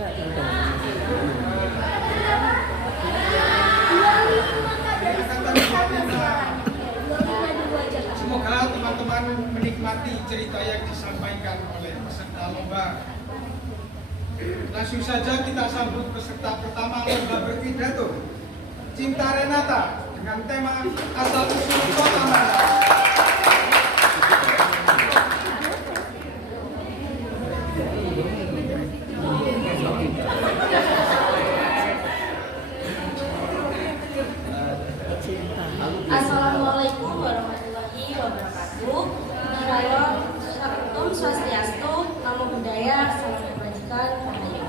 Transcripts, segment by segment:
Semoga teman-teman menikmati cerita yang disampaikan oleh peserta lomba. Langsung saja kita sambut peserta pertama lomba berpidato, Cinta Renata, dengan tema Asal Usul Kota Malang. Assalamualaikum warahmatullahi wabarakatuh. Saya Om Swastiastu, Namo Buddhaya, Salam Kebajikan, Rahayu.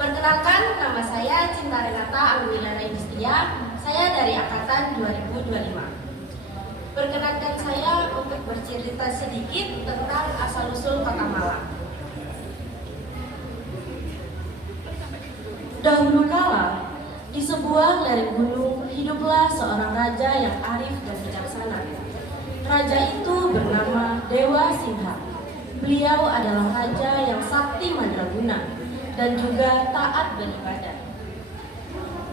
Perkenalkan, nama saya Cinta Renata Angguila Registia. Saya dari angkatan 2025. Perkenalkan saya untuk bercerita sedikit tentang asal-usul Kota Malang. Dahulu kala, di sebuah lereng gunung, hiduplah seorang raja yang arif dan bijaksana. Raja itu bernama Dewa Singha. Beliau adalah raja yang sakti mandraguna dan juga taat beribadah.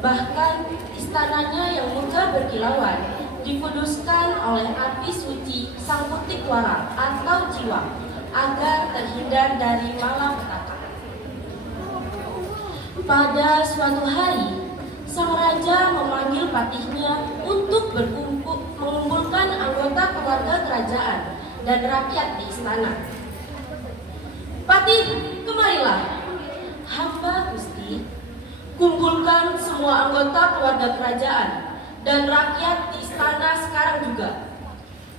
Bahkan istananya yang megah berkilauan dikuduskan oleh api suci Sang Putik Wara atau jiwa agar terhindar dari malapetaka. Pada suatu hari, sang raja memanggil patihnya untuk mengumpulkan anggota keluarga kerajaan dan rakyat di istana. Patih, kemarilah. Hamba Gusti, kumpulkan semua anggota keluarga kerajaan dan rakyat di istana sekarang juga.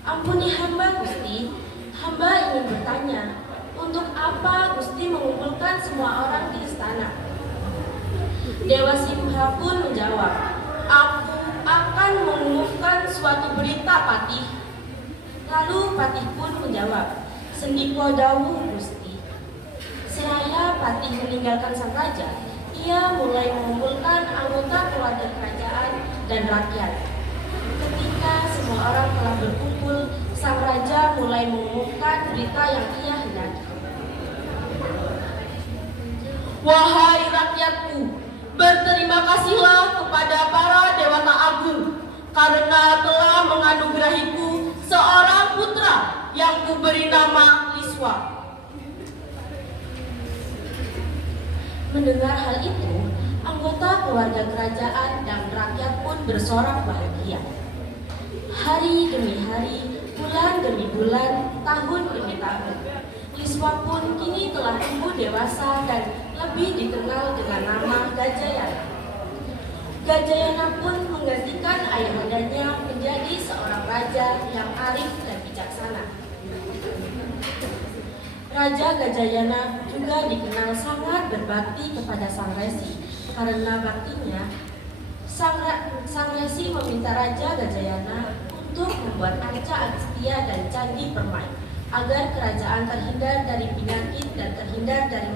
Ampuni hamba Gusti, hamba ingin bertanya, untuk apa Gusti mengumpulkan semua orang di istana? Dewa Singha pun menjawab, aku akan mengumumkan suatu berita Patih. Lalu Patih pun menjawab, Sendiko dawuh Gusti. Seraya Patih meninggalkan sang raja, ia mulai mengumpulkan anggota keluarga kerajaan dan rakyat. Ketika semua orang telah berkumpul, sang raja mulai mengumumkan berita yang ia hendaki. Wahai rakyatku, berterima kasihlah kepada para dewata agung karena telah menganugerahiku seorang putra yang kuberi nama Liswa. Mendengar hal itu, anggota keluarga kerajaan dan rakyat pun bersorak bahagia. Hari demi hari, bulan demi bulan, tahun demi tahun, Liswa pun kini telah tumbuh dewasa dan lebih dikenal dengan nama Gajayana. Gajayana pun menggantikan ayahandanya menjadi seorang raja yang arif dan bijaksana. Raja Gajayana juga dikenal sangat berbakti kepada Sang Resi. Karena baktinya, Sang Resi meminta Raja Gajayana untuk membuat arca Agastya dan candi permai agar kerajaan terhindar dari penyakit dan terhindar dari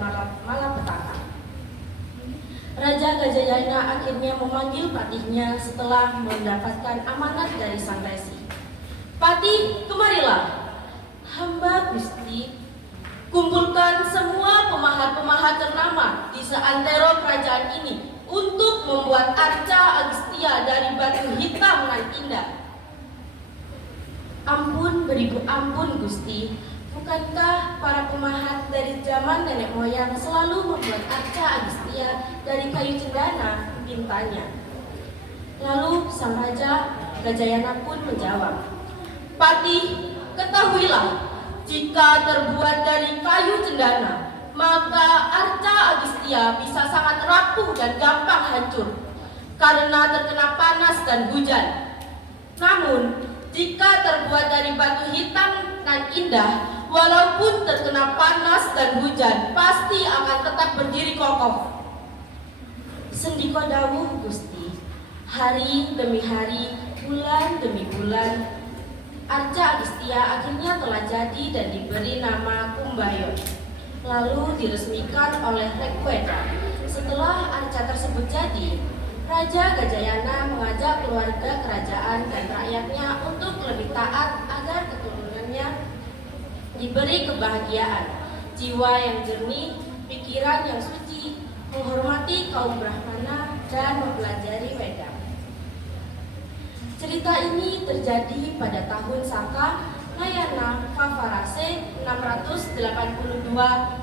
malapetaka. Raja Gajayana akhirnya memanggil patihnya setelah mendapatkan amanat dari Sang Resi. Patih, kemarilah. Hamba Gusti, kumpulkan semua pemahat-pemahat ternama di seantero kerajaan ini untuk membuat arca Agastya dari batu hitam nan indah. Ampun beribu ampun Gusti, bukankah para pemahat dari zaman nenek moyang selalu membuat arca Agastya dari kayu cendana? Pintanya. Lalu sang raja Gajayana pun menjawab, Patih, ketahuilah, jika terbuat dari kayu cendana, maka arca Agastya bisa sangat rapuh dan gampang hancur karena terkena panas dan hujan. Namun, jika terbuat dari batu hitam nan indah, walaupun terkena panas dan hujan, pasti akan tetap berdiri kokoh. Sendiko dawuh Gusti, hari demi hari, bulan demi bulan, arca Agastya akhirnya telah jadi dan diberi nama Kumbayon. Lalu diresmikan oleh Rigveda. Setelah arca tersebut jadi, Raja Gajayana mengajak keluarga kerajaan dan rakyatnya untuk lebih taat agar keturunannya diberi kebahagiaan, jiwa yang jernih, pikiran yang suci, menghormati kaum Brahmana, dan mempelajari Weda. Cerita ini terjadi pada tahun Saka Nayana Favarase 682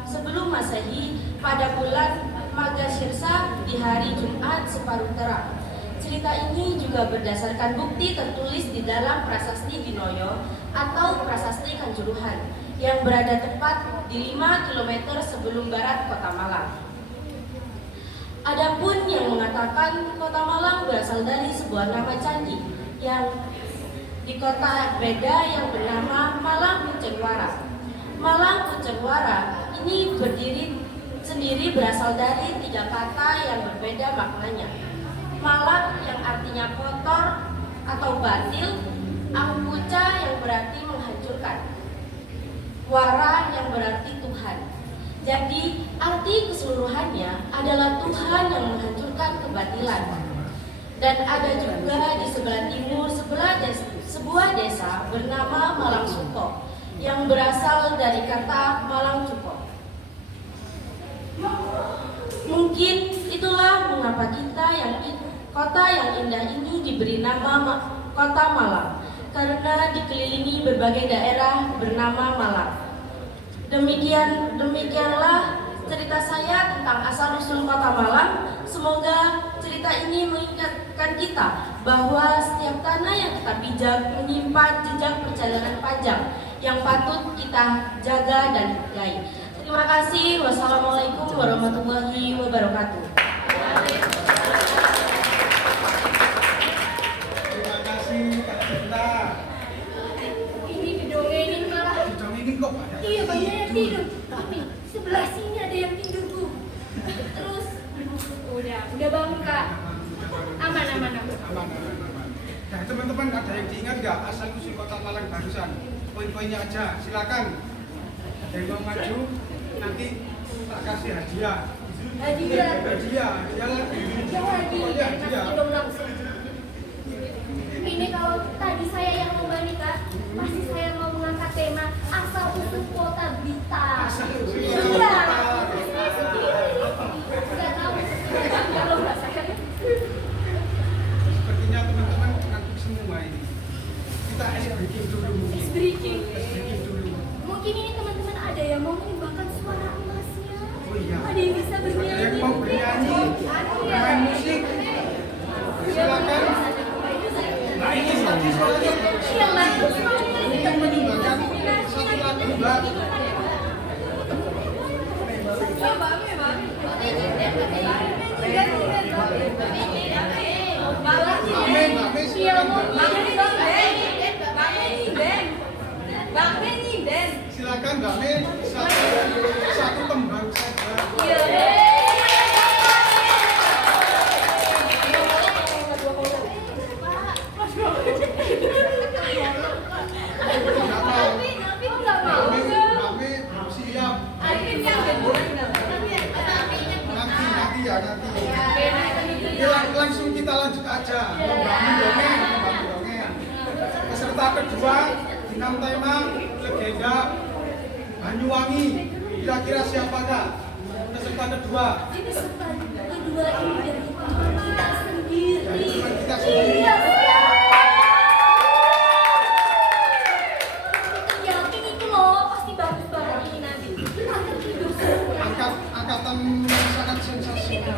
sebelum Masehi pada bulan Magashirsa di hari Jumat separuh terang. Cerita ini juga berdasarkan bukti tertulis di dalam Prasasti Dinoyo atau Prasasti Kanjuruhan yang berada tepat di 5 km sebelum barat Kota Malang. Adapun yang mengatakan Kota Malang berasal dari sebuah nama candi yang di kota Beda yang bernama Malang Kuncengwara. Malang Kuncengwara ini berdiri sendiri berasal dari 3 kata yang berbeda maknanya. Malang yang artinya kotor atau batil, Angkuca yang berarti menghancurkan, Wara yang berarti Tuhan. Jadi arti keseluruhannya adalah Tuhan yang menghancurkan kebatilan. Dan ada juga di sebelah timur sebuah desa bernama Malang Suko yang berasal dari kata Malang Cuko. Mungkin itulah mengapa kota yang indah ini diberi nama Kota Malang, karena dikelilingi berbagai daerah bernama Malang. Demikianlah cerita saya tentang asal-usul Kota Malang. Semoga cerita ini mengingatkan kita bahwa setiap tanah yang kita pijak menyimpan jejak perjalanan panjang yang patut kita jaga dan hargai. Terima kasih. Wassalamualaikum warahmatullahi wabarakatuh. Terima kasih Kak Cinta. Ini didongengin malah. Didongengin kok banyak. Iya, banyak yang tidur. Tapi sebelah sini ada yang tidur, Bu. Terus udah bangun, Kak. Aman. Aman. Nah, teman-teman ada yang diingat nggak asal usul Kota Malang barusan? Poin-poinnya aja, silakan. Ada yang mau maju, nanti tak kasih hadiah. Hadiah lagi. Pokoknya hadiah. dong langsung. Ini kalau tadi saya yang lomba nih, Kak, masih saya mau mengangkat tema asal usul kota Blitar. Asal-usul Iya, kota Blitar. saya sendiri. Nggak tahu kalau nggak saya. Sepertinya teman-teman ngantuk semua ini. Kita ice breaking dulu mungkin. Ice breaking. Ice breaking dulu. Mungkin ini teman-teman ada yang mau menyumbangkan suara emasnya. Oh iya. Ada yang bisa Ada bernyanyi. yang mau bernyanyi, Iya. main musik. Silakan. Nah ini tadi soalnya Iya, bagus soalnya. ini yang menyumbangkan satu lagu Mbak. Mbak silakan silakan Mbak Me satu tembang saja. Mbak Me belum siap. Nanti ya. Langsung kita lanjut aja. Membangun dongeng. Peserta kedua dengan tema legenda Banyuwangi. Kira-kira siapakah peserta kedua? Peserta kedua ini dari teman kita sendiri. Dari teman kita sendiri. Iya, siap. Yakin itu loh, pasti bagus banget ini nanti. Angkat tidur semua. Angkatan sangat sensasional.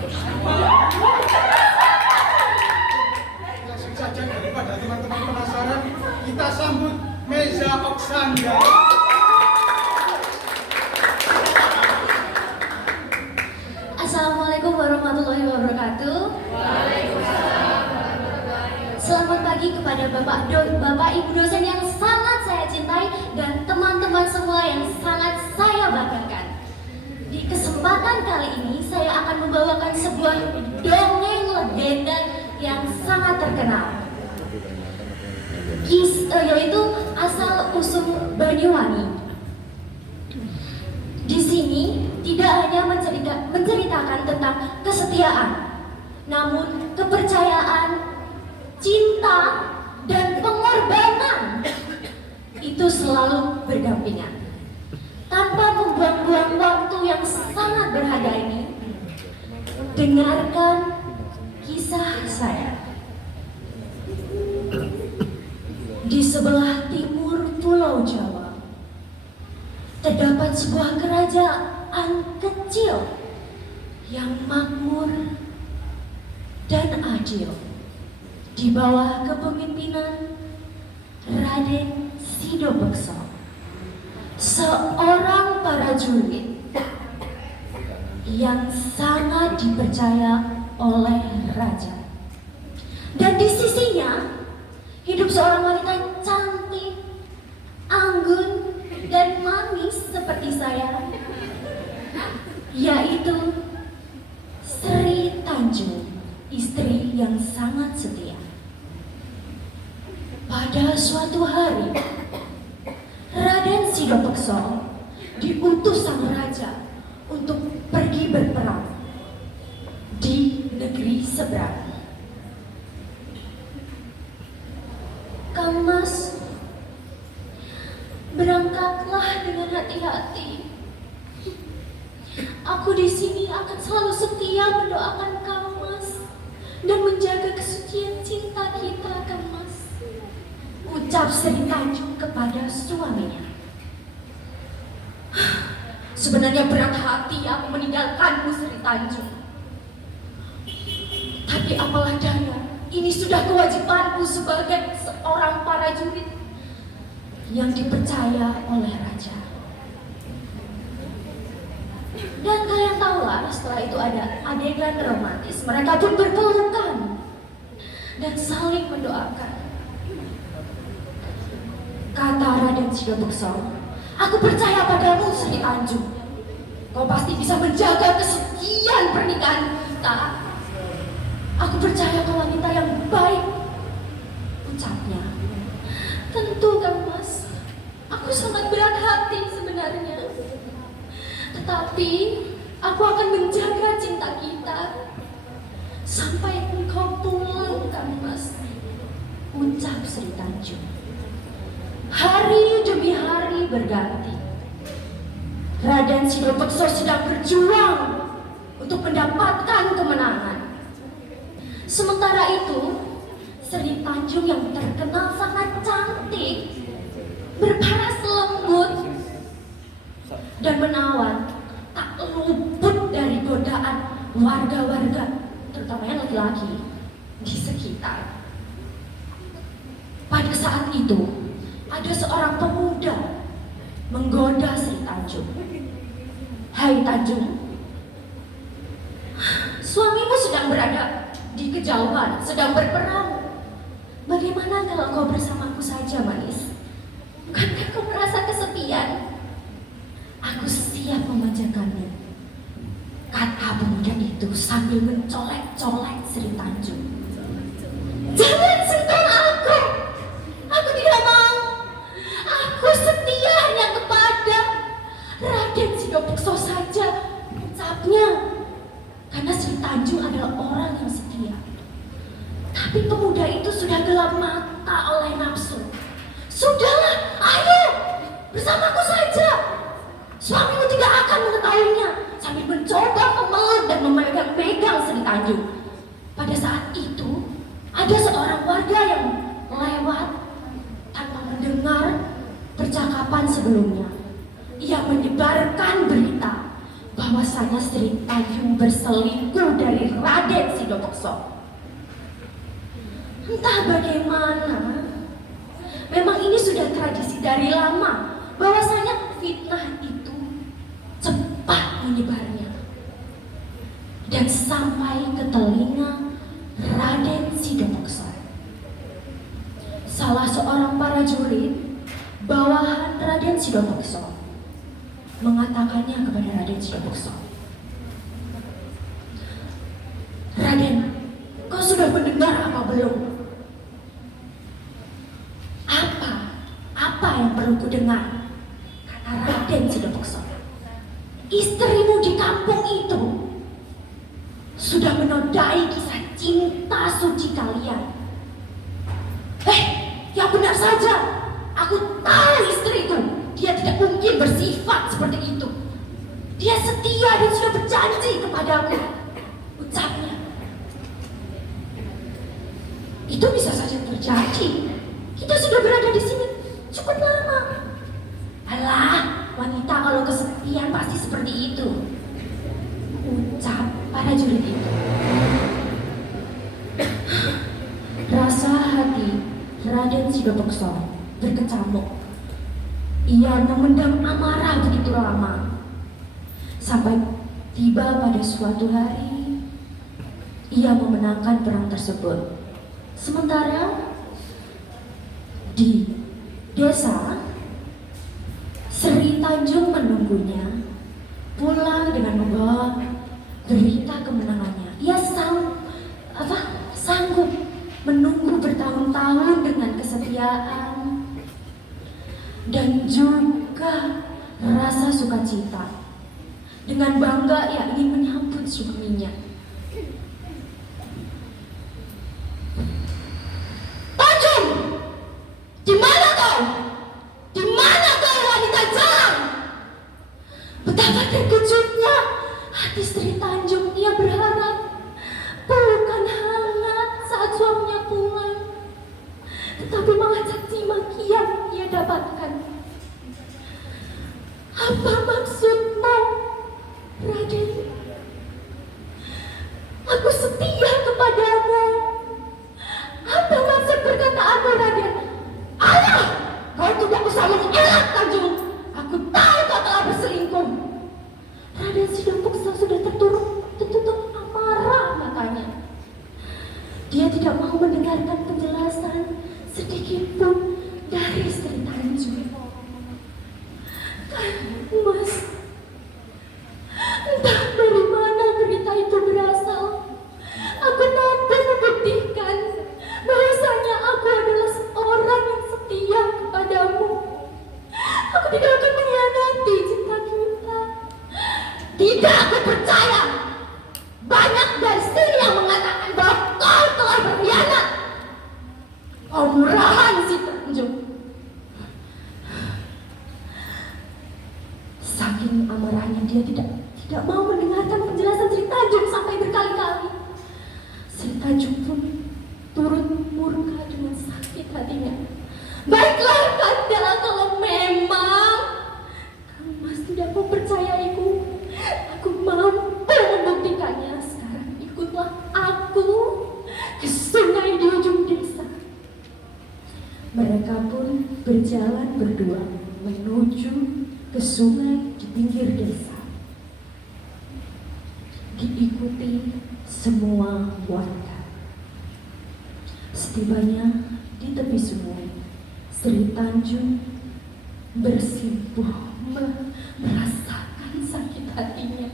Langsung saja daripada teman-teman penasaran, kita sambut Meza Oksanda. Assalamualaikum warahmatullahi wabarakatuh. Selamat pagi kepada Bapak Ibu dosen yang sangat saya cintai dan teman-teman semua yang sangat saya banggakan. Di kesempatan kali ini saya akan membawakan sebuah dongeng legenda yang sangat terkenal, yaitu asal usul Banyuwangi. Di sini tidak hanya menceritakan tentang kesetiaan, namun kepercayaan, cinta, dan pengorbanan itu selalu berdampingan. Tanpa membuang-buang waktu yang sangat berharga ini, mendengarkan kisah saya. Di sebelah timur Pulau Jawa terdapat sebuah kerajaan kecil yang makmur dan adil di bawah kepemimpinan Raden Sidobekso, seorang prajurit yang sangat dipercaya oleh raja. Dan di sisinya hidup seorang wanita cantik, anggun, dan manis seperti saya, yaitu Sri Tanjung, istri yang sangat setia. Pada suatu hari, Raden Sidobekso diutus sang raja untuk pergi berperang di negeri seberang. Kang Mas, berangkatlah dengan hati-hati. Aku di sini akan selalu setia mendoakan Kang Mas dan menjaga kesucian cinta kita, Kang Mas. Ucap Sri Tanjung kepada suaminya. Sebenarnya berat hati aku meninggalkanmu, Sri Tanjung. Tapi apalah daya, ini sudah kewajibanku sebagai seorang prajurit yang dipercaya oleh raja. Dan kalian tahulah, setelah itu ada adegan romantis. Mereka pun berpelukan dan saling mendoakan. Kata Raden Sidobekso, "Aku percaya padamu, Sri Tanjung. Kau pasti bisa menjaga kesucian pernikahan kita. Aku percaya kau wanita yang baik," ucapnya. "Tentu, Kang Mas. Aku sangat berat hati sebenarnya. Tetapi aku akan menjaga cinta kita sampai engkau pulang, Kang Mas," ucap Sri Tanjung. Hari demi hari berganti. Raden Sidobekso sedang berjuang untuk mendapatkan kemenangan. Sementara itu, Sri Tanjung yang terkenal sangat cantik, berparas lembut dan menawan, tak luput dari godaan warga-warga, terutama yang laki-laki di sekitar. Pada saat itu, ada seorang pemuda menggoda Sri Tanjung. "Hai Tanjung, suamimu sedang berada di kejauhan, sedang berperang. Bagaimana kalau kau bersamaku saja, manis? Bukankah kau merasa kesepian? Aku siap memanjakanmu," kata pemuda itu sambil mencolek-colek Sri Tanjung. "Jangan sentuh aku! Aku tidak mau. Aku setia hanya kepada Raden Sidobekso saja," ucapnya. Karena Sri Tanjung adalah orang yang setia. Tapi pemuda itu sudah gelap mata oleh nafsu. "Sudahlah, ayo bersamaku saja. Suamimu tidak akan mengetahuinya," sambil mencoba memeluk dan memegang-pegang Sri Tanjung. Pada saat itu, ada seorang warga yang lewat tanpa mendengar percakapan sebelumnya. Ia menyebarkan berita bahwasanya Sri Tanjung berselingkuh dari Raden Sidobekso. Entah bagaimana, memang ini sudah tradisi dari lama, bahwasanya fitnah itu cepat menyebarnya dan sampai ke telinga Raden Sidobekso. Salah seorang prajurit bawahan Raden Sidobekso mengatakannya kepada Raden Sidobekso, "Raden, kau sudah mendengar apa belum?" Apa yang perlu kudengar?" kata Raden Sidobekso. "Istrimu di kampung itu sudah menodai kisah cinta suci kalian." Ya benar saja. Aku tahu istriku. Dia tidak mungkin bersifat seperti itu. Dia setia dan sudah berjanji kepadaku," ucap terjadi? Kita sudah berada di sini cukup lama. Alah, wanita kalau kesepian pasti seperti itu, ucap para jurid itu. Rasa hati Raden Sidapeksa berkecamuk. Ia memendam amarah begitu lama, sampai tiba pada suatu hari ia memenangkan perang tersebut. Sementara di desa, Sri Tanjung menunggunya pulang dengan membawa berita kemenangannya. Ia sanggup menunggu bertahun-tahun dengan kesetiaan dan juga rasa sukacita. Dengan bangga ia ingin menyambut suaminya. Tanjung, di mana kau? Di mana kau, wanita jalan? Betapa terkejutnya hati Sri Tanjung. Ia berharap pelukan hangat saat suaminya pulang, tetapi malah caci maki yang ia dapatkan. Apa maksudmu, Raden? Aku setia kepadamu. Apa maksud perkataanmu, Raden? Alah, kau tidak usah mengelak, Tanjung. Aku tahu kau telah berselingkuh. Raden Sidapeksa sudah tertutup amarah matanya. Dia tidak mau mendengarkan penjelasan sedikit pun dari Sri Tanjung. Mas, entah dari mana berita itu berasal. Aku mampu membuktikan bahwasanya aku adalah seorang yang setia kepadamu. Aku tidak akan mengkhianati cinta kita. Tidak, aku percaya. Banyak dari sini yang mengatakan bahwa kau telah berkhianat. Kau murahan, si Tanjung. Saking amarahnya dia tidak mau mendengarkan penjelasan Sri Tanjung sampai berkali-kali. Sri Tanjung pun turut murka dengan sakit hatinya. Baiklah, Kanda, kalau memang kamu masih tidak mempercayaiku, aku mampu membuktikannya. Sekarang ikutlah aku ke sungai di ujung desa. Mereka pun berjalan berdua menuju ke sungai di pinggir desa, diikuti semua warga. Setibanya di tepi sungai, Sri Tanjung bersimpuh merasakan sakit hatinya.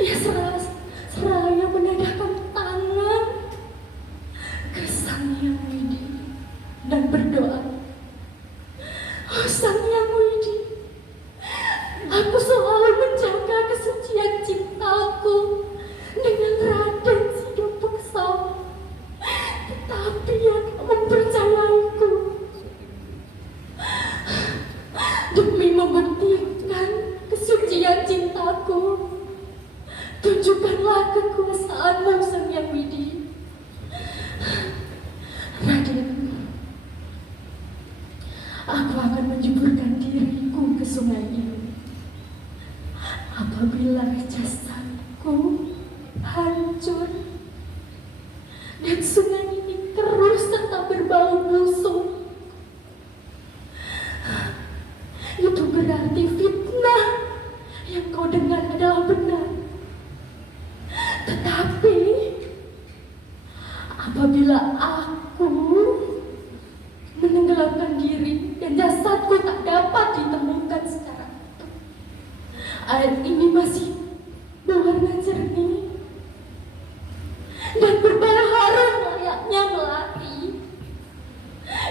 Ia seraya menadahkan tangan ke Sang Hyang Widi dan berdoa, "Oh Sang Hyang Widi, aku selalu menjaga kesucian cintaku dengan Raden Sidapeksa, tetapi ia tak mempercayaiku. Demi membuktikan kesucian cintaku, tunjukkanlah kekuasaanmu, Sang Hyang Widi." Raden, aku akan menjeburkan diriku ke sungai ini. Apabila jasadku hancur dan sungai ini keruh serta berbau busuk, itu berarti fitnah yang kau dengar adalah benar. Tetapi apabila aku menenggelamkan diri dan jasadku tak dapat ditemukan secara utuh, air ini masih berwarna jernih dan berbau harum layaknya melati,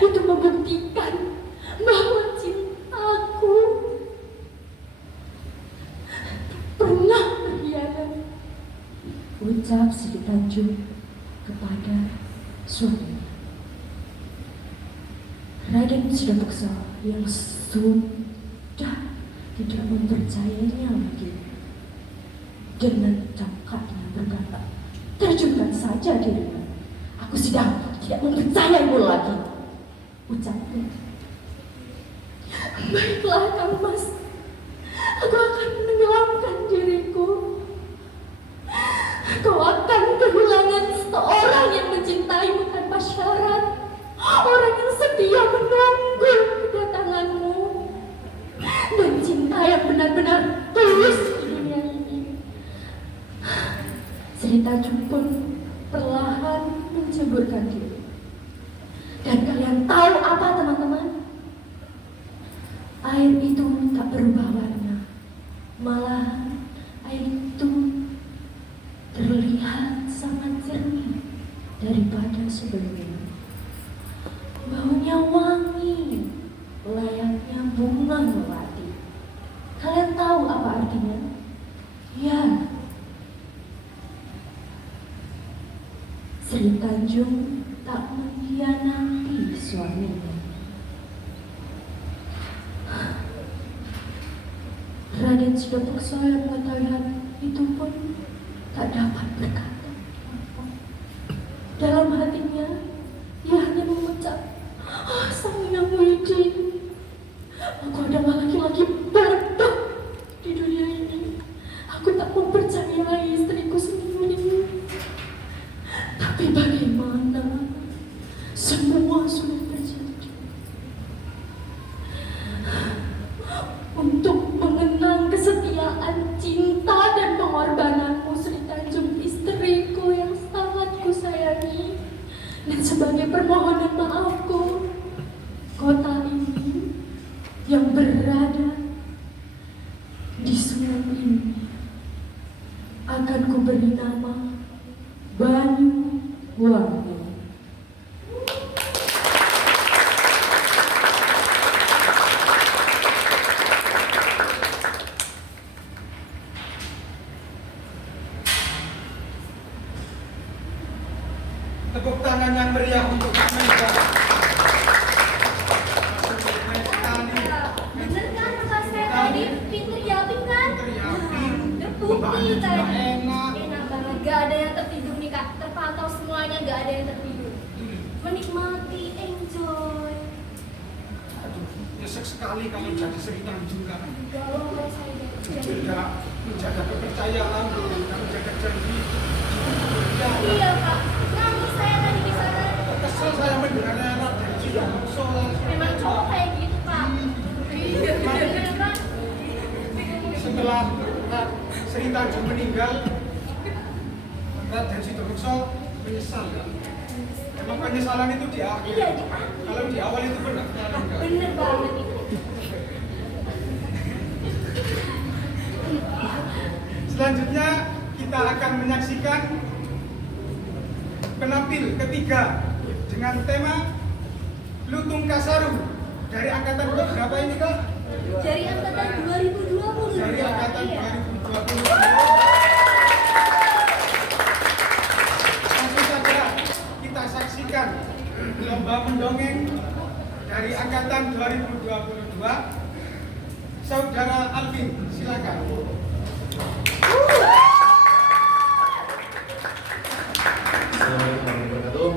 itu membuktikan bahwa cintaku tak pernah berkhianat, ucap Sri Tanjung kepada suaminya. Raden Sidapeksa yang sudah tidak mempercayainya lagi, dengan cakapnya berkata, "Terjunkan saja dirimu. Aku sedang tidak mempercayaimu lagi. Ucapku. Baiklah Kang Mas, aku akan menenggelamkan diriku. Kau akan kehilangan seorang yang mencintaimu tanpa syarat, orang yang setia menunggu kedatanganmu, dan cinta yang benar-benar tulus di dunia ini. Sri Tanjung pun perlahan menceburkan diri. Dan kalian tahu apa teman-teman? Air itu tak berubah warna, malah air itu terlihat sangat jernih daripada sebelumnya. Baunya wangi, layaknya bunga melati. Kalian tahu apa artinya? Ya, Sri Tanjung tak mengkhianati suaminya. Raden Sudapeksa yang mengetahui hal itu pun tak dapat berkata. Dalam hatinya, ia hanya mengucap, "Ah, Sang Hyang Widi, aku adalah laki-laki bodoh di dunia ini. Aku tak mempercayai istriku sendiri. Tapi bagaimana? Semua sudah terjadi. Untuk mengenang kesetiaan, cinta, dan pengorbananmu, Sri Tanjung, istriku yang sangat kusayangi, dan sebagai permohonan maafku, kota ini yang berada di sungai ini akan kuberi nama Banyuwangi. Tepuk tangan yang meriah untuk Kak Mega. Bener kan kata saya tadi, pinter yapin kan? Terbukti tadi. Enak banget, gak ada yang tertidur nih Kak. Terpantau semuanya, gak ada yang tertidur. Menikmati, enjoy. Aduh, nyesek sekali kamu jadi Sri Tanjung kan. Galau saya jadi. Tidak menjaga kepercayaan, tidak menjaga janji. Iya Kak, nangis saya tadi di sana. Kesel saya mendengarnya Raden Sudapeksa. Memang cowok kayak gitu Kak. Iya, bener kan? Setelah Sri Tanjung meninggal, Raden Sudapeksa menyesal kan? Emang penyesalan itu di akhir? Iya, di akhir. Kalau di awal itu benar. Bener banget itu. Selanjutnya kita akan menyaksikan penampil ketiga dengan tema Lutung Kasaru dari angkatan berapa ini Kak? Dari angkatan 2020. Dari angkatan Iya. 2020. Langsung saja kita saksikan lomba mendongeng dari angkatan 2022. Saudara Alvin, silakan. Assalamualaikum warahmatullahi wabarakatuh.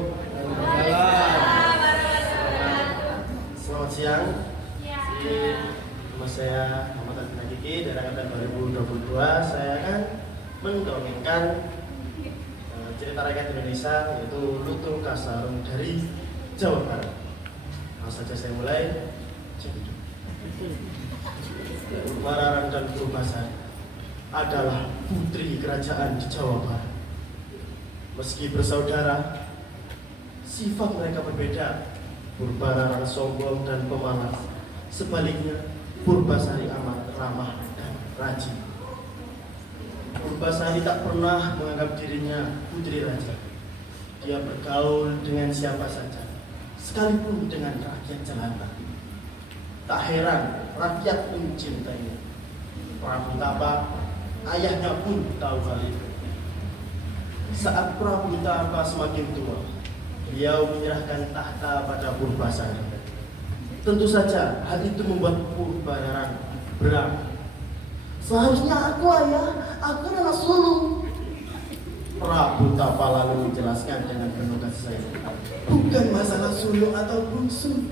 Selamat siang. Nama saya Muhammad Alvin Hakiki dari angkatan 2022. Saya akan mendongengkan cerita rakyat Indonesia yaitu Lutung Kasarung dari Jawa Barat. Langsung saja saya mulai. Mararang dan Purbasari adalah putri kerajaan di Jawa Barat. Meski bersaudara, sifat mereka berbeda. Purbararang sombong dan pemalas. Sebaliknya, Purbasari amat ramah dan rajin. Purbasari tak pernah menganggap dirinya putri raja. Dia bergaul dengan siapa saja, sekalipun dengan rakyat jelata. Tak heran rakyat mencintainya. Prabu Tapa, ayahnya pun tahu hal itu. Saat Prabu Tapa semakin tua, beliau menyerahkan tahta pada Purbasari. Tentu saja hal itu membuat Purbararang berat. Seharusnya aku ayah, aku adalah sulung. Prabu Tapa lalu menjelaskan dengan penuh kasih sayang. Bukan masalah sulung atau bungsu.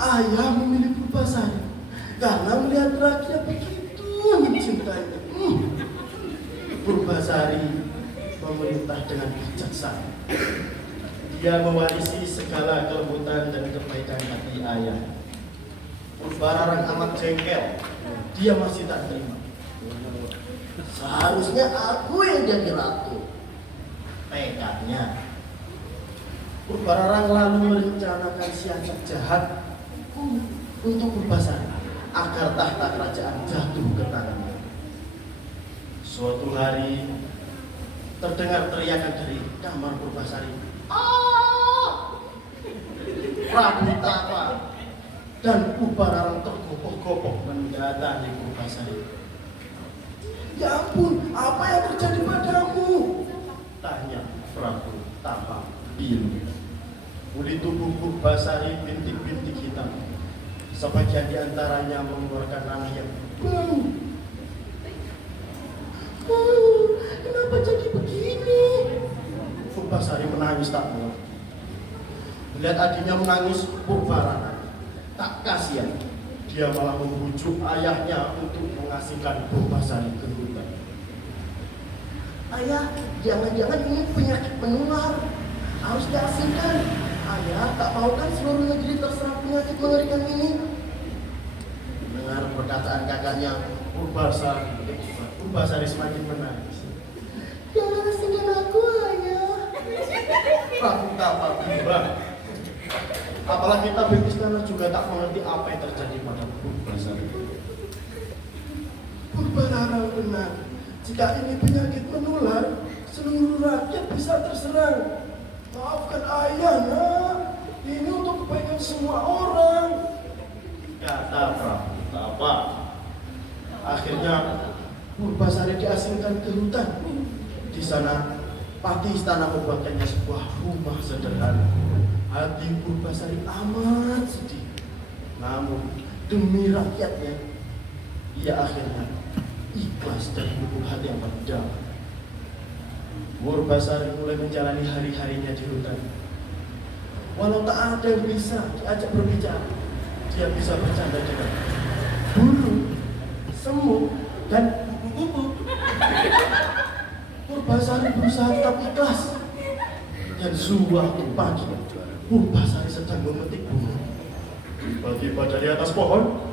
Ayah memilih Purbasari karena melihat rakyat begitu mencintainya. Purbasari memerintah dengan bijaksana. Dia mewarisi segala kelembutan dan kebaikan hati ayah. Purbararang amat jengkel. Dia masih tak terima. Seharusnya aku yang jadi ratu. Tekadnya. Purbararang lalu merencanakan siasat jahat untuk Purbasari agar tahta kerajaan jatuh ke tangannya. Suatu hari terdengar teriakan dari kamar Purbasari. Oh! Prabu Tapa dan Purbararang tergopoh-gopoh mendatangi Purbasari. Ya ampun, apa yang terjadi padamu? Tanya Prabu Tapa bingung. Kulit tubuh Purbasari bintik-bintik hitam. Sebagian di antaranya mengeluarkan nanah yang bau. Kenapa jadi begini? Purbasari menangis tak mau. Melihat adiknya menangis, Purbararang tak kasihan. Dia malah membujuk ayahnya untuk mengasingkan Purbasari ke hutan. Ayah, jangan-jangan ini penyakit menular. Harus diasingkan. Ayah tak mau kan seluruh negeri terserang penyakit mengerikan ini. Mendengar perkataan kakaknya, Purbasari semakin menangis. Jangan asingkan aku, ayah. Prabu Tapa bimbang. Apalagi tabib istana juga tak mengerti apa yang terjadi pada Purbasari. Purbararang benar. Jika ini penyakit menular, seluruh rakyat bisa terserang. Maafkan ayah, nak. Ini untuk kebaikan semua orang. Kata Prabu Tapa. Akhirnya Purbasari diasingkan ke hutan. Di sana pati istana membuatkannya sebuah rumah sederhana. Hati Purbasari amat sedih. Namun demi rakyatnya, ia akhirnya ikhlas dari lubuk hati yang dalam. Purbasari mulai menjalani hari-harinya di hutan. Walau tak ada yang bisa diajak berbicara, dia bisa bercanda dengan burung, semut, dan kupu-kupu. Purbasari berusaha tetap ikhlas. Dan suatu pagi, Purbasari sedang memetik bunga. Tiba-tiba dari atas pohon,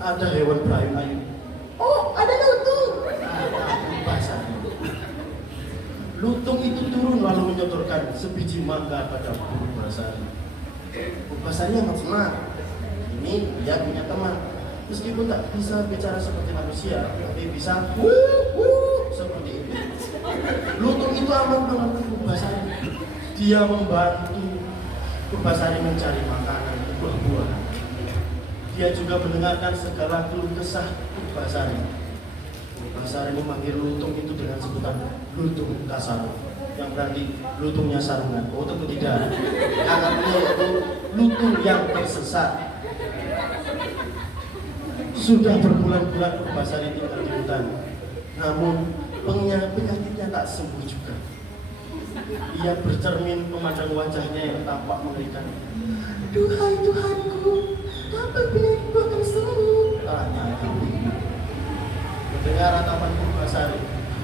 ada hewan berayu-ayu. Oh, ada lutung! Kata Purbasari. Lutung itu turun lalu menyodorkan sebiji mangga pada Purbasari. Purbasari amat senang. Ini dia punya teman. Meskipun tak bisa bicara seperti manusia, tapi bisa seperti itu. Lutung itu amat mengerti Purbasari. Dia membantu Purbasari mencari makanan, buah-buahan. Dia juga mendengarkan segala keluh kesah Purbasari. Purbasari memanggil lutung itu dengan sebutan lutung kasarung, yang berarti lutungnya sarungan. Oh, tentu tidak. Anaknya itu lutung yang tersesat. Sudah berbulan-bulan Purbasari tinggal di hutan, namun penyakitnya tak sembuh juga. Ia bercermin memandang wajahnya yang tampak mengerikan. Duhai Tuhanku, kapan penyakitku akan sembuh? Tanya ibu. Mendengar ratapan Purbasari,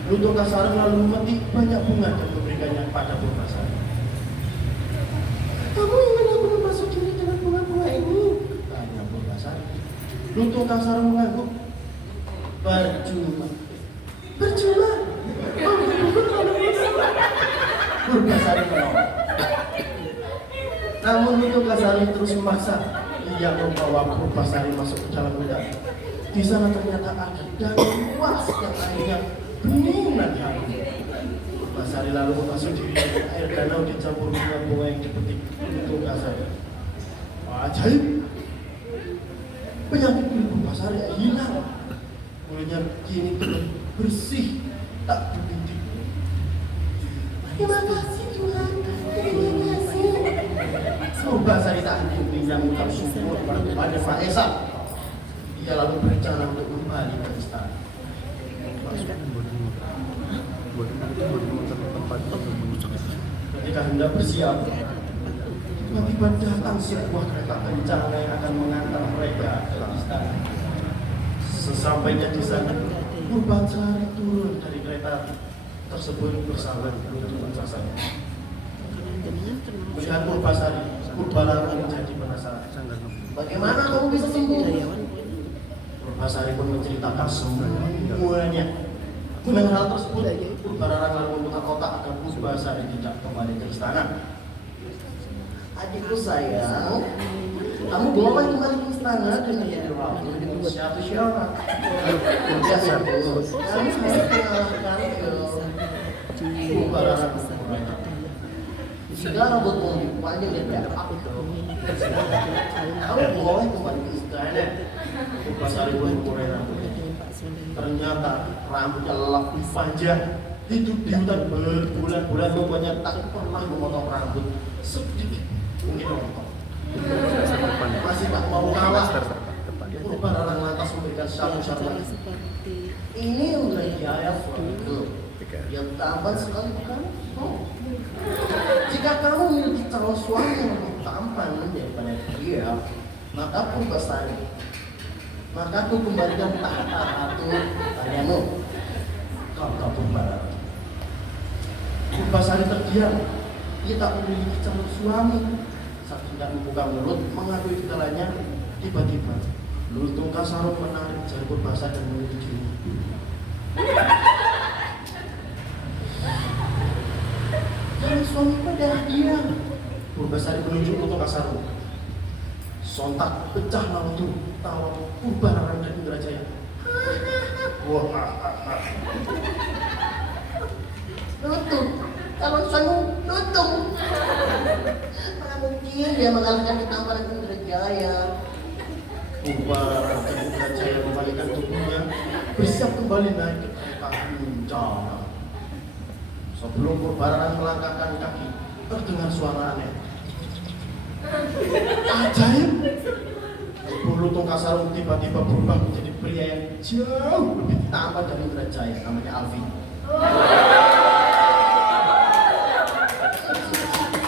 lutung kasarung lalu memetik banyak bunga dan memberikannya pada Purbasari. Kamu ingin aku memasuk diri dengan bunga-bunga ini? Tanya Purbasari. Lutung kasarung mengangguk. Percuma. Percuma? Oh, ibu terlalu besar. Purbasari menolak. Namun lutung kasarung terus memaksa. Ia membawa Purbasari masuk ke dalam hutan. Di sana ternyata ada danau luas yang airnya bening dan harum. Purbasari lalu memasuk diri dengan air danau dicampur bunga-bunga yang dipetik lutung kasarung. Ajaib! Penyakit kulit Purbasari hilang. Kulitnya kini bersih, tak berbintik. Terima kasih Tuhan, terima kasih. Purbasari tak henti meminjam utang syukur pada Mahesa. Dia lalu berencana untuk kembali ke istana. hendak bersiap, tiba-tiba datang sebuah kereta kencana yang akan mengantar mereka ke istana. Sesampainya di sana, Purbasari turun dari kereta tersebut bersama Luntung Kasaro. Melihat Purbasari, Purbalarang menjadi penasaran. Bagaimana kamu bisa sembuh? Purbasari pun menceritakan semuanya. Mendengar hal tersebut, Purbalarang lalu memutar otak agar Purbasari tidak kembali ke istana. Adikku sayang, kamu boleh kembali ke istana dengan jadi ratu dengan satu syarat. Ya, kamu harus mengalahkan Purbalarang. Jika rambutmu dipanjang dan tidak kamu boleh kembali ke istana. Purbasari pun mengurai rambutnya. Ternyata rambutnya lebih panjang. Hidup di hutan berbulan-bulan membuatnya tak pernah memotong rambut sedikit. Mungkin memotong. Masih tak mau kalah. Purbalarang lantas memberikan syarat lagi. Ini udah biaya suamiku yang tampan sekali kamu. Jika kamu memiliki calon suami yang lebih tampan daripada dia, maka Purbasari, maka aku kembalikan tahta ratu padamu. Kau Purbalarang. Purbasari terdiam. Ia tak memiliki calon suami. Saat hendak membuka mulut mengakui kegalanya, tiba-tiba Luntung Kasaro menarik jari Purbasari dan menyuduhinya. Calon suami adalah dia. Purbasari menunjuk Luntung Kasaro. Sontak pecah lalu tawa Purbalarang dan Indrajaya. Luntung, calon suamimu Luntung. Mana mungkin dia mengalahkan ketampanan Indrajaya. Purbalarang dan Indrajaya membalikkan tubuhnya, bersiap kembali naik ke kereta kencana. Sebelum Purbalarang melangkahkan kaki, terdengar suara aneh. Ajaib! Tubuh Luntung Kasaro tiba-tiba berubah menjadi pria yang jauh lebih tampan dari Indrajaya, namanya Alvin.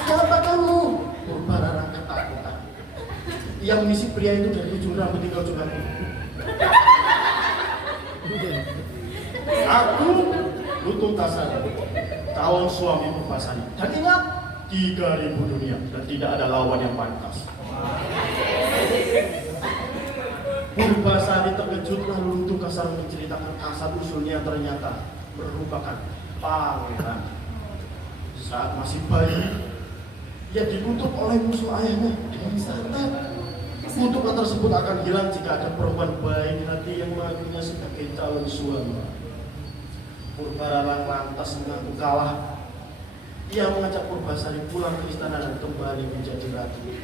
Siapa kamu? Purbalarang ketakutan. Ia mengisi pria itu dari ujung rambut hingga ujung kaki. Aku Luntung Kasaro, calon suami Purbasari. Dan ingat, 3.000 dunia dan tidak ada lawan yang pantas. Purbasari terkejut lalu Luntung Kasaro menceritakan asal usulnya ternyata merupakan pangeran. Saat masih bayi, ia dikutuk oleh musuh ayahnya dengan santet. Kutukan tersebut akan hilang jika ada perempuan baik hati yang mengakuinya sebagai calon suami. Purbalarang lantas mengaku kalah. Ia mengajak Purbasari pulang ke istana dan kembali menjadi ratu.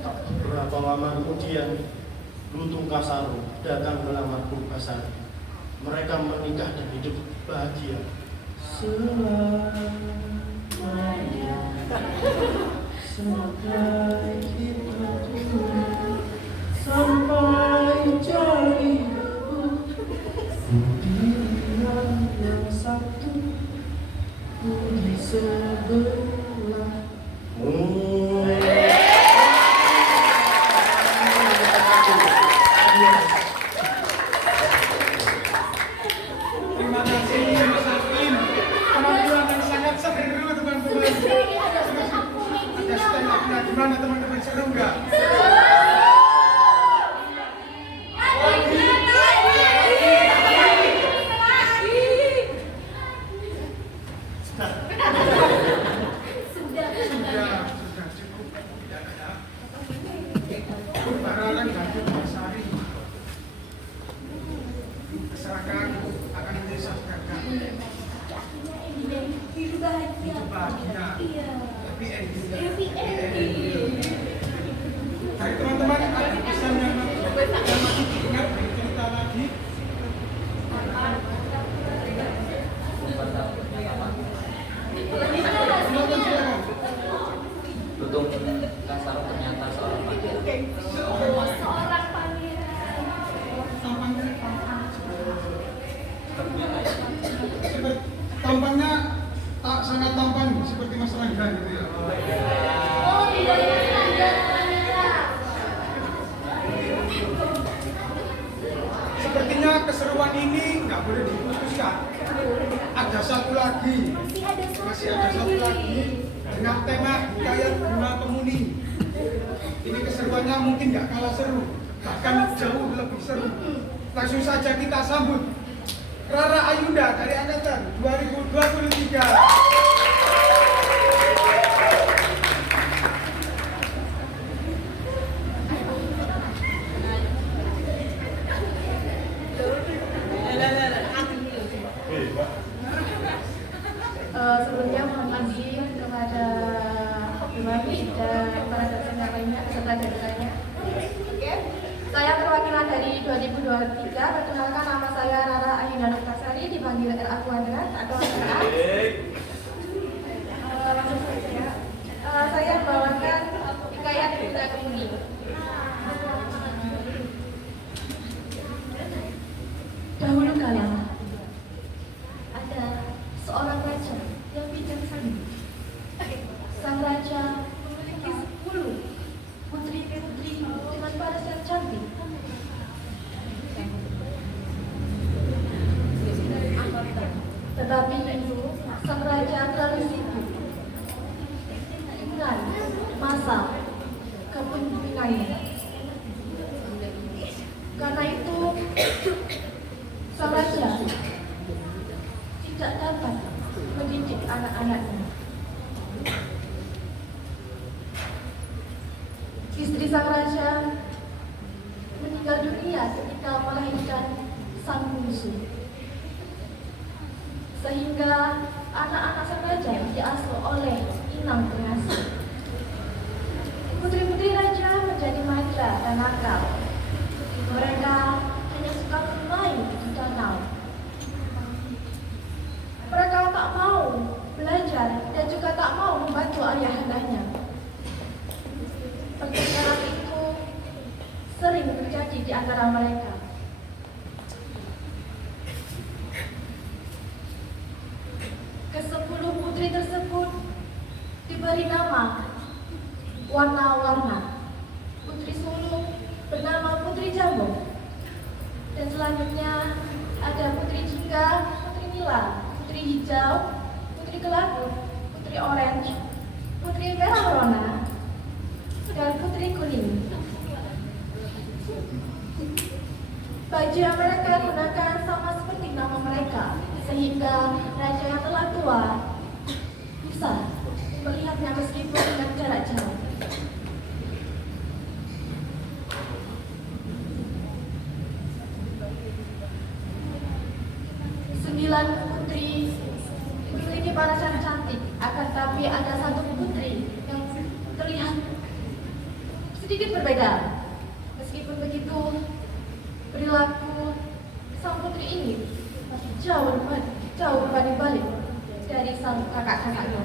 Tak berapa lama kemudian, Luntung Kasaro datang melamar Purbasari. Mereka menikah dan hidup bahagia selamanya. Sampai kita tua, sampai jadi pilihan yang satu di sebelah. Terima kasih Mas Hakim. Penampilan yang sangat seru teman-teman. Ada stand up-nya gimana teman-teman, seru nggak? Sudah cukup. Purbalarang dan Purbasari diserahkan akan menjadi saudara. Hidup bahagia. Hidup bahagia. Iya. Happy ending. Happy ending. Dari teman-teman ada pesan yang masih diingat dari cerita lagi. Silakan, silakan. Luntung Kasaro ternyata seorang pangeran. Oh, seorang pangeran. Tampangnya tak sangat tampan seperti Mas Rangga gitu ya. boleh diputuskan. Ada satu lagi, Masih ada masih ada satu lagi dengan tema Hikayat Bunga Kemuni. Ini keseruannya mungkin nggak kalah seru, bahkan jauh lebih seru. Langsung saja kita sambut Rara Ayunda dari angkatan 2023. Sebelumnya mohon izin kepada Ibu dan para dosen yang lainnya serta jajarannya. Saya perwakilan dari 2023. Perkenalkan, nama saya Rara Ayunda Nurtasari, dipanggil RA Kuadrat atau RA. Langsung saja. Saya membawakan Hikayat Bunga Kemuni. Dahulu kala ada seorang raja yang bijaksana. Sang raja memiliki 10 putri-putri dengan paras yang cantik. Tetapi sang raja terlalu sibuk dengan masa kepemimpinannya. Karena itu sang raja tidak dapat mendidik anak-anaknya. Istri sang raja meninggal dunia ketika melahirkan sang bungsu, sehingga anak-anak sang raja diasuh oleh inang pengasuh. Putri-putri raja menjadi manja dan nakal. Mereka hanya suka bermain di danau. Mereka tak mau belajar dan juga tak mau membantu ayahandanya. Pertengkaran itu sering terjadi di antara mereka. Ke-10 putri tersebut diberi nama warna-warna. Putri sulung bernama Putri Jambu, dan selanjutnya ada Putri Jingga, Putri Nila, Putri Hijau, Putri Kelabu, Putri Orange, Putri Merah Rona, dan Putri Kuning. Baju yang mereka gunakan sama seperti nama mereka, sehingga raja yang telah tua bisa melihatnya meskipun dengan jarak jauh. Sembilan putri memiliki paras yang cantik, akan tapi ada satu putri yang terlihat sedikit berbeda. Meskipun begitu, perilaku sang putri ini jauh berbanding balik dari sang kakak-kakaknya.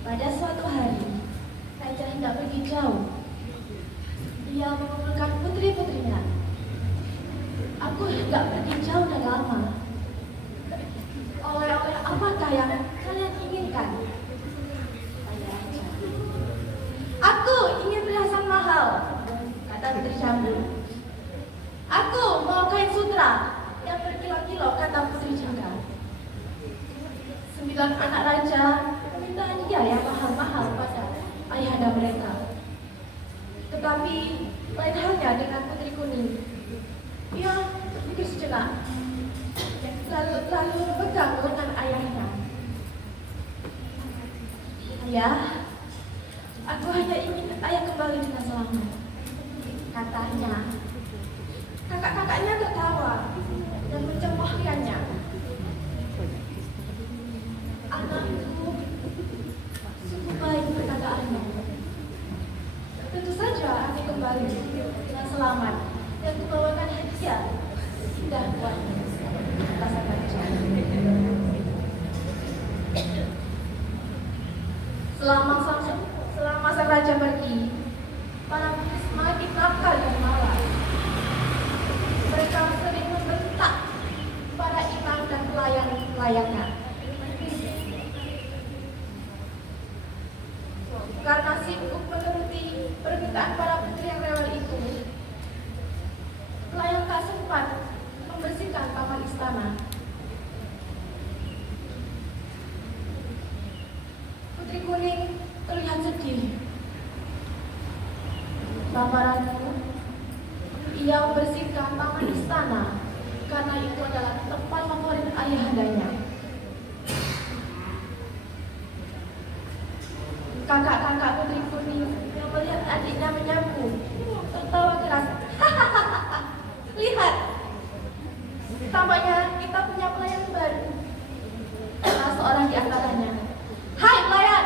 Pada suatu hari, raja hendak pergi jauh. Ia mengumpulkan putri-putrinya. Aku hendak pergi jauh dan lama. Oleh-oleh apakah yang kalian inginkan? Tanya raja. Aku ingin perhiasan mahal, kata Putri Jambu. Aku mau kain sutra yang berkilo-kilo, kata Putri Jingga. 9 anak raja meminta hadiah yang mahal-mahal pada ayahanda mereka. Tetapi lain halnya dengan Putri Kuning. Ia berpikir sejenak, lalu pegang lengan ayahnya. Ayah, aku hanya ingin ayah kembali dengan selamat, katanya. Kakak-kakaknya tertawa dan mencemoohkannya. Anakku sungguh baik perkataannya. Tentu saja aku kembali dengan selamat dan membawakan hadiah indah buatnya, kata sang raja. Selama sang raja pergi, para putri semakin nakal dan malas. Mereka sering membentak para imam dan pelayan-pelayannya. Karena sibuk menuruti permintaan para putri yang rewel itu, pelayan istana. Putri Kuning terlihat sedih. Baparanku, ia membersihkan taman istana karena itu adalah tempat favorit ayahandanya. Kakak-kakak Putri Kuning yang melihat adiknya menyapu tertawa keras. Lihat, tampaknya kita punya pelayan baru. Salah seorang di antaranya, "Hai pelayan,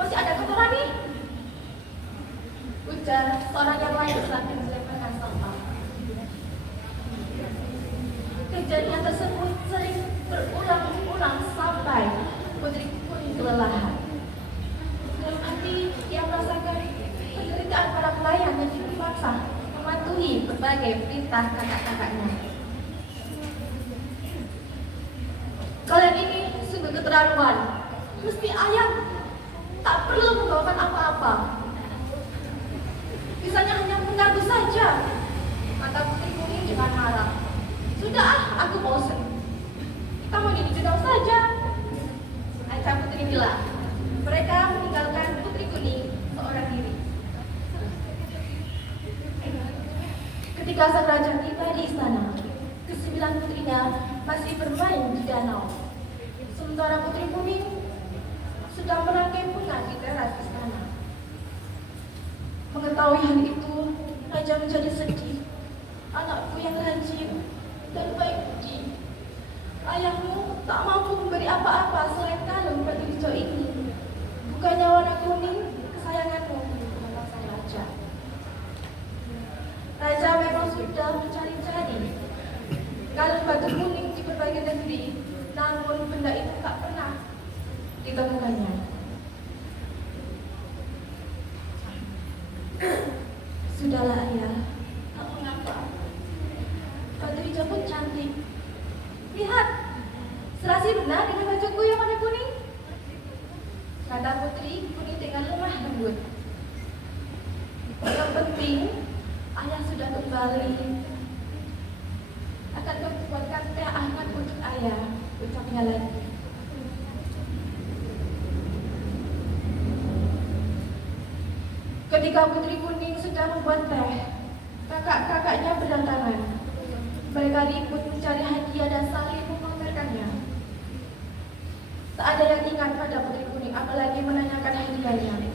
masih ada kotoran nih?" ujar seorang yang lain sambil melemparkan sampah. Kejadian tersebut sering berulang-ulang sampai Putri Kuning kelelahan. Dalam hati ia merasakan penderitaan para pelayan yang dipaksa mematuhi berbagai perintah kakak-kakaknya. Kalian ini sungguh keterlaluan. Mesti ayah tak perlu membawakan apa-apa. Bisanya hanya mengganggu saja, kata Putri Kuning dengan marah. Sudah, aku bosan. Kita mau di danau saja. Ajak Putri bilang. Mereka meninggalkan Putri Kuning seorang diri. Ketika sang raja tiba di istana, kesembilan putrinya masih bermain di danau. Sementara Putri Kuning sedang merangkai bunga di teras istana. Mengetahui hal itu, raja menjadi sedih. Anakku yang rajin dan baik budi. Ayahmu tak mampu memberi apa-apa selain kalung batu hijau ini. Bukannya warna kuning kesayanganmu, kata sang raja. Raja memang sudah mencari-cari kalung batu kuning di berbagai negeri, namun benda itu tak pernah ditemukannya. Sudahlah ayah, tak mengapa. Batu hijau pun cantik. Lihat, serasi benar dengan bajuku yang warna kuning, kata Putri Kuning dengan lemah lembut. Yang penting, ayah sudah kembali. Akan membuatkan teh hangat untuk ayah, ucapnya lagi. Ketika Putri Kuning sedang membuat teh, kakak-kakaknya berdatangan. Mereka ribut mencari hadiah dan saling memamerkannya. Tak ada yang ingat pada Putri Kuning, apalagi menanyakan hadiahnya.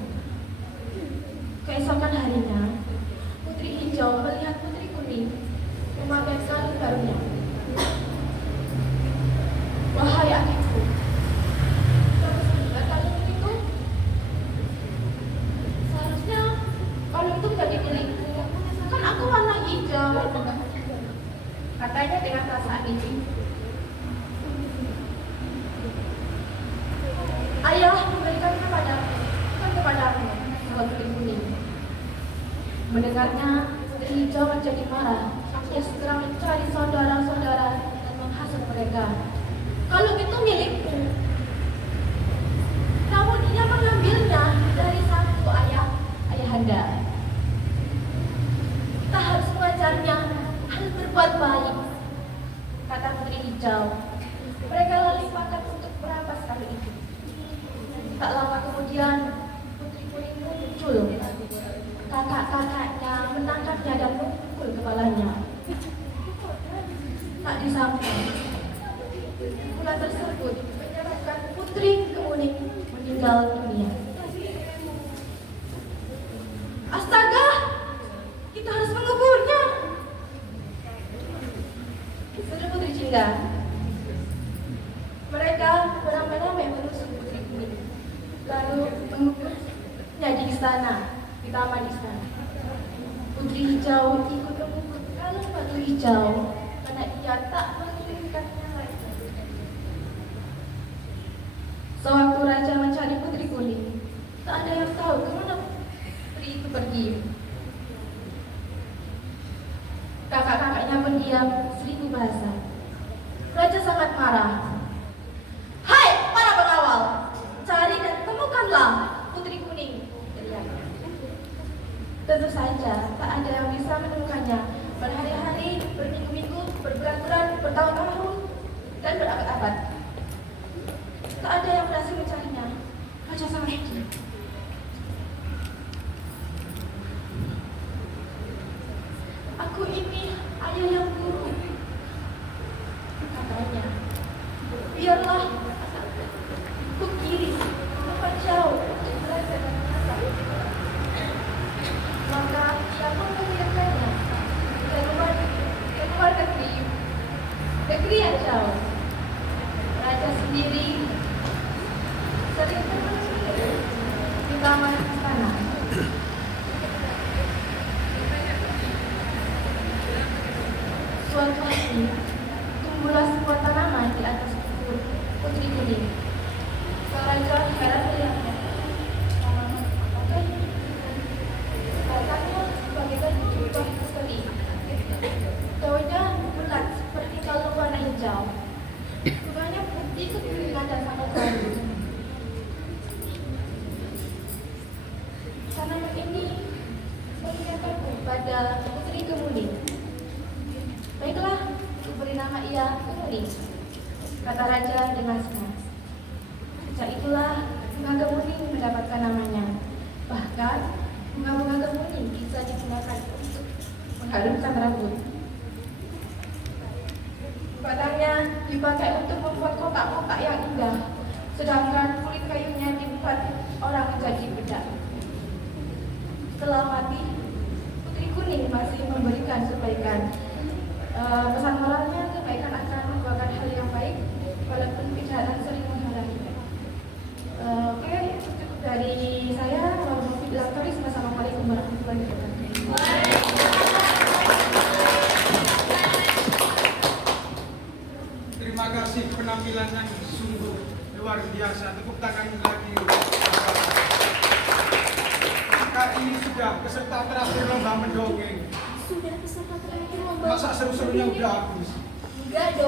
Keesokan harinya, Putri Hijau melihat Putri Kuning memakai kalung barunya. Wahai adikku, kamu suka kalung itu? Seharusnya kalung itu menjadi milikku. Kan aku warna hijau, katanya dengan perasaan ini. Ayah memberikan kepadamu, bukan kepadamu, sobat Putri Kuning. Mendengarnya, Putri Hijau menjadi marah. Ia segera mencari saudara-saudara dan menghasut mereka. Kalung itu milikku, namun ia mengambilnya dari satu ayahanda. Kita harus mengajarnya harus berbuat baik, kata Putri Hijau. Mereka lalu sepakat untuk merampas kalung itu. Tak lama kemudian, Putri Kuning muncul. Kakak-kakaknya menangkapnya dan memukul kepalanya. Tak disangka, pukulan tersebut menyebabkan Putri Kuning meninggal dunia. Astaga, kita harus menguburnya, seru Putri Jingga. Mereka beramai-ramai menusuk Putri Kuning, lalu menguburnya di istana, di taman istana. Putri Hijau ikut mengukur kalung batu hijau karena ia tak menginginkannya lagi. Sewaktu raja mencari Putri Kuning, tak ada yang tahu kemana putri itu pergi. Kakak-kakaknya pendiam seribu bahasa. Raja sangat marah. Hai para pengawal, cari dan temukanlah Putri Kuning, teriaknya. Tentu saja tak ada yang bisa menemukannya. Berhari-hari, berminggu-minggu, bertahun-tahun dan berabad-abad. Tak ada yang berhasil mencarinya. Raja sangat sedih. Aku ini ayah yang buruk, katanya. Biarlah ku kirim tempat jauh untuk belajar dan mengasah. Maka ia pun mengirimkannya ke luar negeri yang jauh. Raja sendiri sering di kamar istana. Suatu hari, tumbuhlah sebuah tanaman di atas putri kuning. Sang raja heran melihatnya. Tanaman apa ini? Batangnya bagaikan jubah putri. Daunnya bulat seperti kalung warna hijau. Bunganya putih kekeringan dan sangat baru. Tanaman ini mengingatkanku pada putri kemuning. Baiklah, beri nama ia Kemuning, kata raja dengan senang. Sejak itulah bunga kemuning mendapatkan namanya. Bahkan bunga-bunga kemuning bisa digunakan untuk mengharumkan rambut. Batangnya dipakai untuk membuat kotak-kotak yang indah, sedangkan kulit kayunya dibuat orang menjadi bedak. Setelah mati, putri kuning masih memberikan kebaikan. Pesan moralnya, kebaikan akan membuahkan hal yang baik walaupun kejahatan sering menghalanginya. Oke, cukup dari saya. Wassalamualaikum warahmatullahi wabarakatuh. Terima kasih penampilan yang sungguh luar biasa. Tepuk tangan lagi. Maka ini sudah peserta terakhir lomba mendongeng. Sudah peserta terakhir lomba. Masa seru-serunya udah habis? Enggak dong.